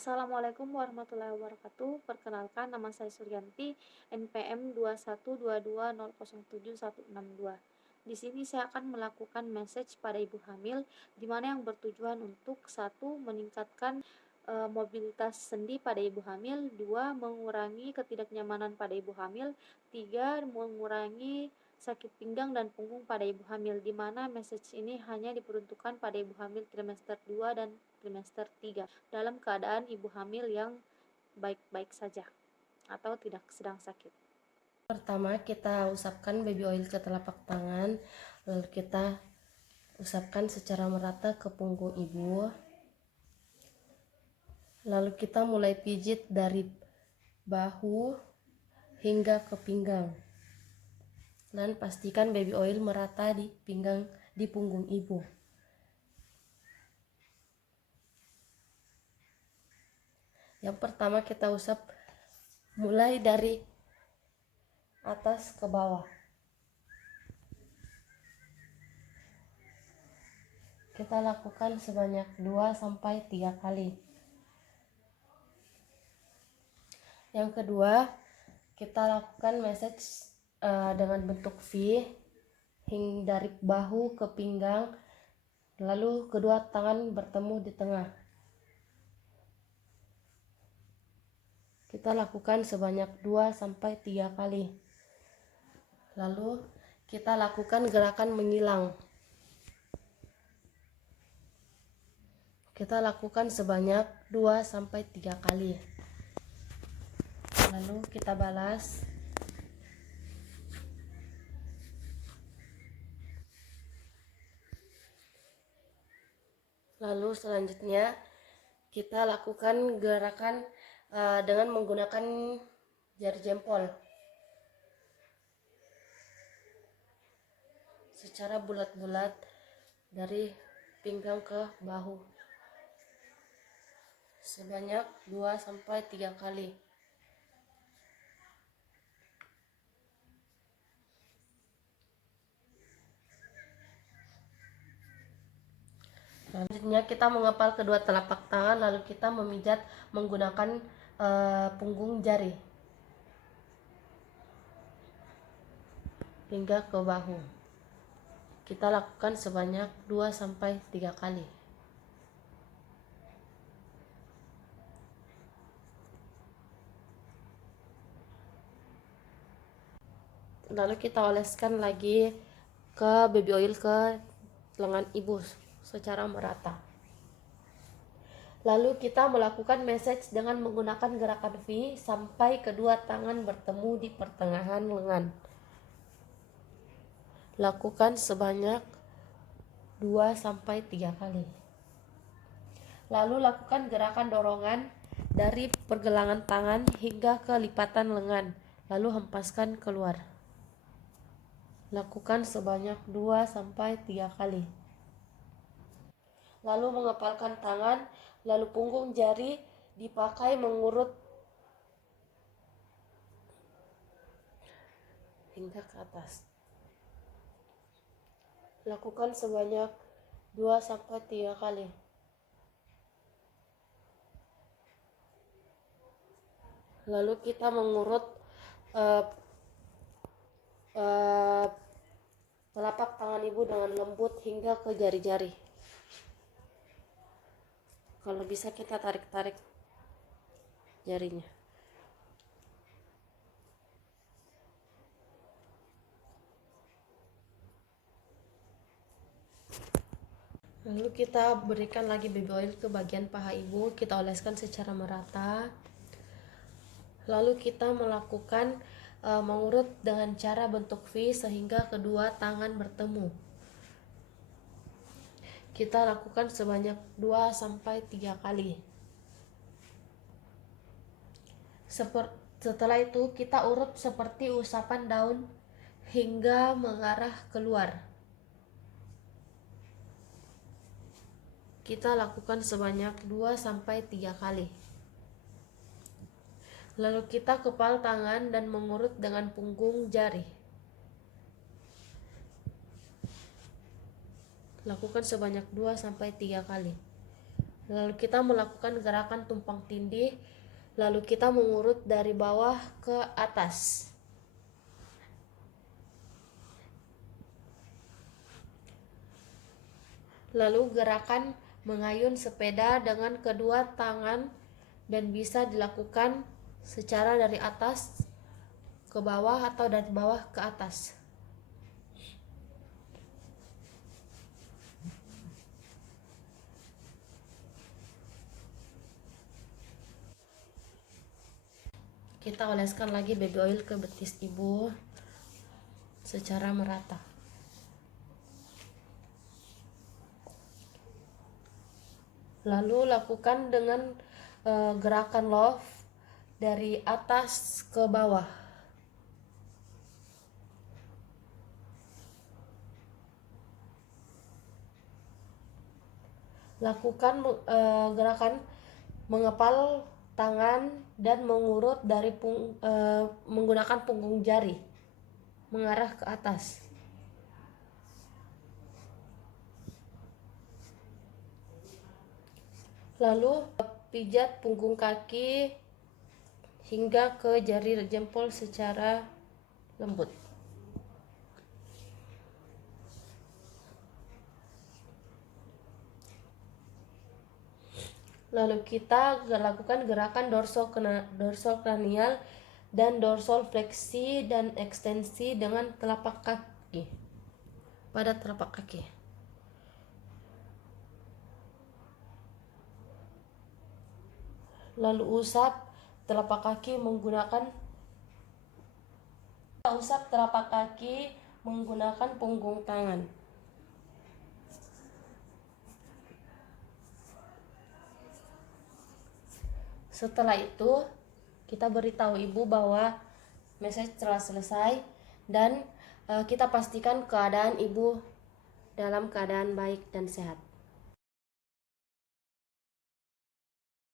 Assalamualaikum warahmatullahi wabarakatuh. Perkenalkan, nama saya Suryanti, NPM 21220071162. Di sini saya akan melakukan message pada ibu hamil, di mana yang bertujuan untuk satu, meningkatkan mobilitas sendi pada ibu hamil, dua, mengurangi ketidaknyamanan pada ibu hamil, tiga, mengurangi sakit pinggang dan punggung pada ibu hamil, di mana message ini hanya diperuntukkan pada ibu hamil trimester 2 dan trimester 3 dalam keadaan ibu hamil yang baik-baik saja atau tidak sedang sakit. Pertama, kita usapkan baby oil ke telapak tangan, lalu kita usapkan secara merata ke punggung ibu. Lalu kita mulai pijit dari bahu hingga ke pinggang. Dan pastikan baby oil merata di pinggang di punggung ibu. Yang pertama kita usap mulai dari atas ke bawah. Kita lakukan sebanyak 2-3 kali. Yang kedua, kita lakukan massage dengan bentuk V hingga dari bahu ke pinggang, lalu kedua tangan bertemu di tengah. Kita lakukan sebanyak 2-3 kali. Lalu kita lakukan gerakan menyilang. Kita lakukan sebanyak 2-3 kali. Lalu kita balas. Lalu selanjutnya kita lakukan gerakan dengan menggunakan jari jempol secara bulat-bulat dari pinggang ke bahu sebanyak 2-3 kali. Selanjutnya kita mengepal kedua telapak tangan, lalu kita memijat menggunakan punggung jari hingga ke bahu. Kita lakukan sebanyak 2-3 kali. Lalu kita oleskan lagi ke baby oil ke lengan ibu secara merata. Lalu kita melakukan massage dengan menggunakan gerakan V sampai kedua tangan bertemu di pertengahan lengan. Lakukan sebanyak 2-3 kali. Lalu lakukan gerakan dorongan dari pergelangan tangan hingga ke lipatan lengan, lalu hempaskan keluar. Lakukan sebanyak 2-3 kali. Lalu mengepalkan tangan, lalu punggung jari dipakai mengurut hingga ke atas. Lakukan sebanyak 2-3 kali. Lalu kita mengurut telapak tangan ibu dengan lembut hingga ke jari-jari. Kalau bisa kita tarik-tarik jarinya. Lalu kita berikan lagi baby oil ke bagian paha ibu, kita oleskan secara merata. Lalu kita melakukan mengurut dengan cara bentuk V sehingga kedua tangan bertemu. Kita lakukan sebanyak 2-3 kali. Setelah itu kita urut seperti usapan daun hingga mengarah keluar. Kita lakukan sebanyak 2-3 kali. Lalu kita kepal tangan dan mengurut dengan punggung jari. Lakukan sebanyak 2-3 kali. Lalu kita melakukan gerakan tumpang tindih, lalu kita mengurut dari bawah ke atas. Lalu gerakan mengayun sepeda dengan kedua tangan dan bisa dilakukan secara dari atas ke bawah atau dari bawah ke atas. Kita oleskan lagi baby oil ke betis ibu secara merata. Lalu lakukan dengan gerakan love dari atas ke bawah. Lakukan gerakan mengepal tangan dan mengurut dari menggunakan punggung jari mengarah ke atas. Lalu pijat punggung kaki hingga ke jari jempol secara lembut. Lalu kita lakukan gerakan dorsal dan dorsal fleksi dan ekstensi dengan telapak kaki pada telapak kaki. Lalu usap telapak kaki menggunakan punggung tangan. Setelah itu, kita beritahu ibu bahwa message telah selesai dan kita pastikan keadaan ibu dalam keadaan baik dan sehat.